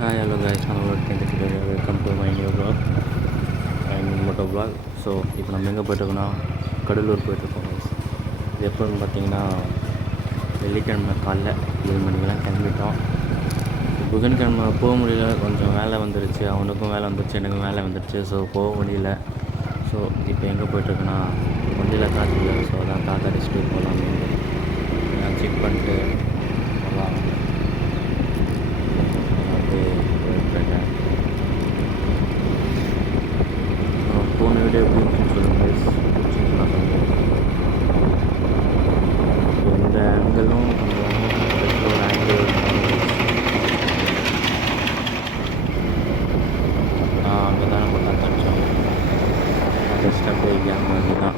Hi hello guys, நான் welcome to my new vlog and moto vlog. So இப்போ நம்ம எங்கே போய்ட்டுருக்கோன்னா கடலூர் போய்ட்டுருக்கோம் கைஸ். இது எப்போன்னு பார்த்தீங்கன்னா வெள்ளிக்கிழமை காலைல 7 மணிக்கெல்லாம் கிளம்பிட்டோம். புதன்கிழமை போக முடியல, கொஞ்சம் வேலை வந்துருச்சு, அவனுக்கும் வேலை வந்துருச்சு, எனக்கும் வேலை வந்துருச்சு. ஸோ போக முடியல. ஸோ இப்போ எங்கே போய்ட்டுருக்குன்னா வண்டியில் காற்று இல்லை. ஸோ அதான் தாத்தா ரெஸ்ட்டு போகலாமே செக் பண்ணிட்டு போகலாம் அப்படியே போயிட்டுருக்கேன். போன வீடியோ எப்படி இருக்குன்னு சொல்லுங்கள் பிடிச்சிங்கன்னா சொல்லுங்கள். இந்த ஆங்கிளும் கொஞ்சம் ஒரு ஆங்கிள் அங்கே தான் நம்ம காத்தடிச்சோம். ஜஸ்ட் அப்படியே கேம் வந்து தான்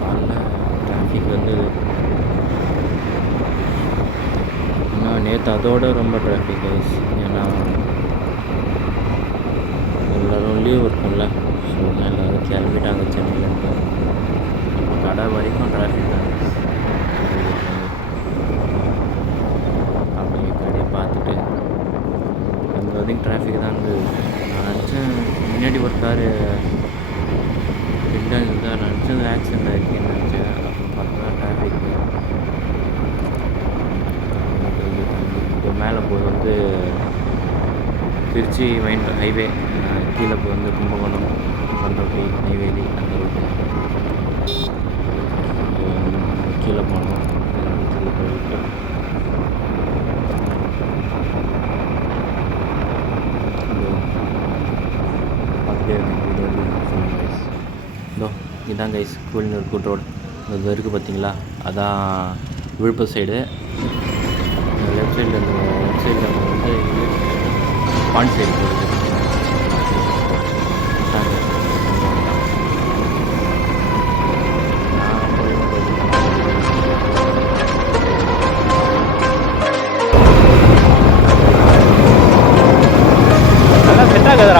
காலைல டிராஃபிக் வந்து இன்னும் நேற்று அதோட ரொம்ப டிராஃபிக் கைஸ். ஏன்னா எல்லோரும் லீவ் இருக்கும்ல. ஸோ எல்லோரும் கிளம்பிட்டாங்க சென்னையிலேருந்து. கடை வரைக்கும் டிராஃபிக் தான். அப்படியே கடையை பார்த்துட்டு அங்கே வரைக்கும் டிராஃபிக் தான் இருந்தது. நான் நினச்சேன் முன்னாடி ஒரு காரு பின்னாடி இருந்தால் நினச்சது ஆக்சிடெண்ட் ஆகிருக்குன்னு நினச்சேன். அப்புறம் பார்த்தா டிராஃபிக் இப்போ மேலே போய் வந்து திருச்சி மெயின் ஹைவே, கீழே போய் வந்து கும்பகோணம் பண்ருட்டி நெய்வேலி அந்த ரோட்டு கீழே போனோம். கீழே போயிட்டு பார்த்துட்டே இருக்கேன். இது வந்து சொல்லுங்கள் கைஸ். இதோ இதுதான் கைஸ் கூலினூர் கூட் ரோடு. இது இருக்குது பார்த்தீங்களா, அதான் விழுப்புரம் சைடு. லெஃப்ட் சைடில் வந்து இது பாண்டி சைடு போகுது.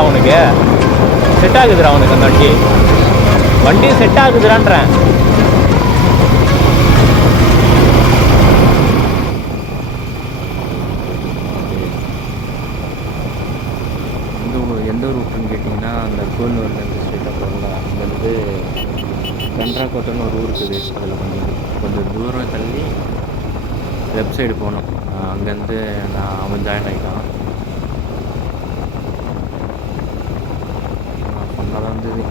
அவனுக்கு செட் ஆகுதுடா, அவனுக்கு அந்த வண்டி செட் ஆகுதுடான்றேன். எந்த ரூட்டுன்னு கேட்டிங்கன்னா அந்த கூழ்நூர்லேருந்து ஸ்ட்ரெயிட்டாக போகலாம். அங்கேருந்து கன்றாக்கோட்டைன்னு ஒரு ஊர் இருக்குது. அதில் கொஞ்சம் தூரம் தள்ளி லெஃப்ட் சைடு போகணும். அங்கேருந்து அவன் ஜாயின் ஆகிட்டான். ஃபன்னாக தான் இருந்தது.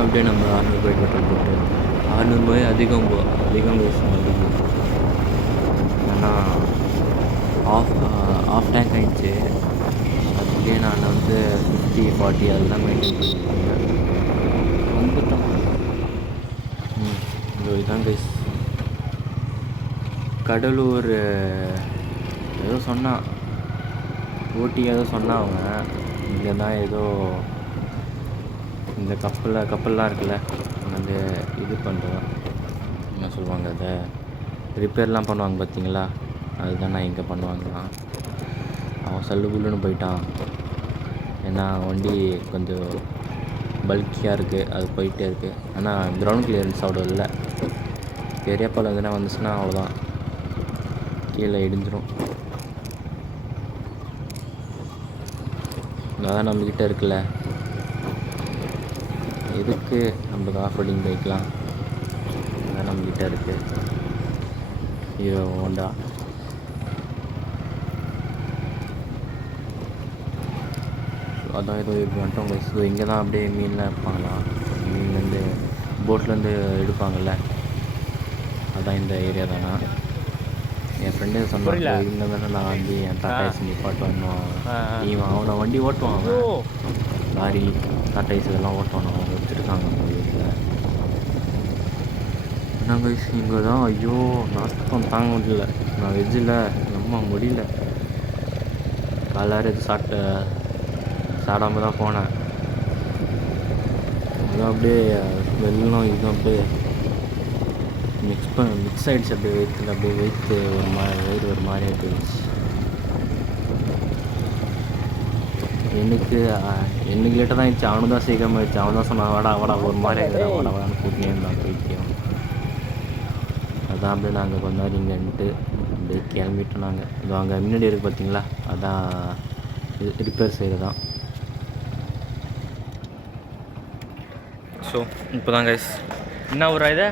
அப்படியே நம்ம 600 போய் பெட்ரோல் போட்டு 600 போய் அதிகம் வேஸ்ட் பண்ணுறது. ஏன்னா ஆஃப் டேங்க் ஆகிடுச்சு. அதுலேயே நான் வந்து 50-40 அதெல்லாம் மெயின்டைன் பண்ணியிருக்கேன். வந்துட்டோம். இதுதான் கைஸ் கடலூர். ஏதோ சொன்னான் ஊட்டி, ஏதோ சொன்னான் அவங்க. இங்கே தான் ஏதோ இந்த கப்பல்லாம் இருக்குல்ல, அந்த இது பண்ணுறோம் என்ன சொல்லுவாங்க, அதை ரிப்பேர்லாம் பண்ணுவாங்க பார்த்தீங்களா, அதுதான் நான் இங்கே பண்ணுவாங்களாம். அவன் சல்லுகுள்ளுன்னு போயிட்டான். ஏன்னா வண்டி கொஞ்சம் பல்கியாக இருக்குது, அது போயிட்டே இருக்குது. ஆனால் கிரவுண்ட் கிளியரன்ஸ் அவ்வளோ இல்லை. பெரிய பாலம் எதுனா வந்துச்சுன்னா அவ்வளோதான், கீழே இடிஞ்சிடும். அதான் நம்மக்கிட்ட இருக்குல்ல, எதுக்கு நம்மளுக்கு ஆஃப் ரோடிங் பைக்லாம், அதான் நம்மக்கிட்ட இருக்குது ஹீரோ ஹோண்டா. அதான் ஏதோ இப்படி வந்துட்டோம் கைஸ். ஸோ இங்கே தான் அப்படியே மீன்லாம் எடுப்பாங்களாம். மீன்லேருந்து போட்லேருந்து எடுப்பாங்கள்ல, அதான் இந்த ஏரியா தானா. என் ஃப்ரெண்டு சொன்னாங்க இந்த தானே நான் வந்து என் டாட்டாய்ஸ் நிப்பாட்டு வரணும். அவனை வண்டி ஓட்டுவான், அவன் லாரி டாட்டாய்ஸ் இதெல்லாம் ஓட்டுவான். அவங்க வச்சுருக்காங்க அவங்க வீட்டில். நாங்கள் இங்கே தான் ஐயோ நாட்டம் தாங்க முடியல. நான் வெஜ்ஜில் ரொம்ப முடியல. காலையில் எதுவும் சாப்பிடாம தான் போனேன். அதான் அப்படியே வெள்ளம் இதுவும் அப்படியே மிக்ஸ் ஆகிடுச்சு. அப்படியே வயிற்றுல அப்படியே வயிறு ஒரு மாதிரி ஆகிடுச்சு. எனக்கு லேட்டாக தான் ஆயிடுச்சு. அவனு தான் சீக்கிரம் ஆயிடுச்சு. அவன் தான் சொன்னான் வாடா வாடா ஒரு மாதிரி ஆகிடுறான் வாடா வாடான்னு கூட்டினே இருந்தான் பைத்தியம். அதான் அப்படியே நாங்கள் கொஞ்ச நேரம் இங்கே வந்துட்டு அப்படியே கிளம்பிட்டோம். நாங்கள் இது அங்கே முன்னாடி இருக்குது பார்த்தீங்களா, அதான் ரிப்பேர் செய்கிறது தான். ஸோ இப்போ தான் கைஸ் என்ன ஊரா இது?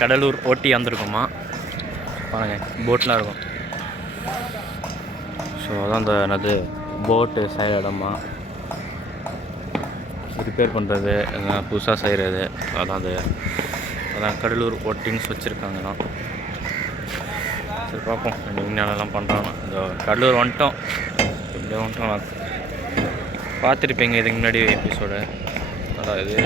கடலூர் ஓட்டி வந்திருக்கோமா பாருங்க, போட்லாம் இருக்கும். ஸோ அதான் அந்த என்னது போட்டு செய்கிற இடமா, ரிப்பேர் பண்ணுறது புதுசாக செய்கிறது, அதான் கடலூர் ஓட்டிங்ஸ் வச்சுருக்காங்கண்ணா. சரி பார்ப்போம் என்னென்னலாம் பண்ணுறாங்கன்னா. இந்த கடலூர் வந்துட்டோம், இப்படியே வந்துட்டோம். பார்த்துருப்பீங்க இதுக்கு முன்னாடி எபிசோடு. அதான் இது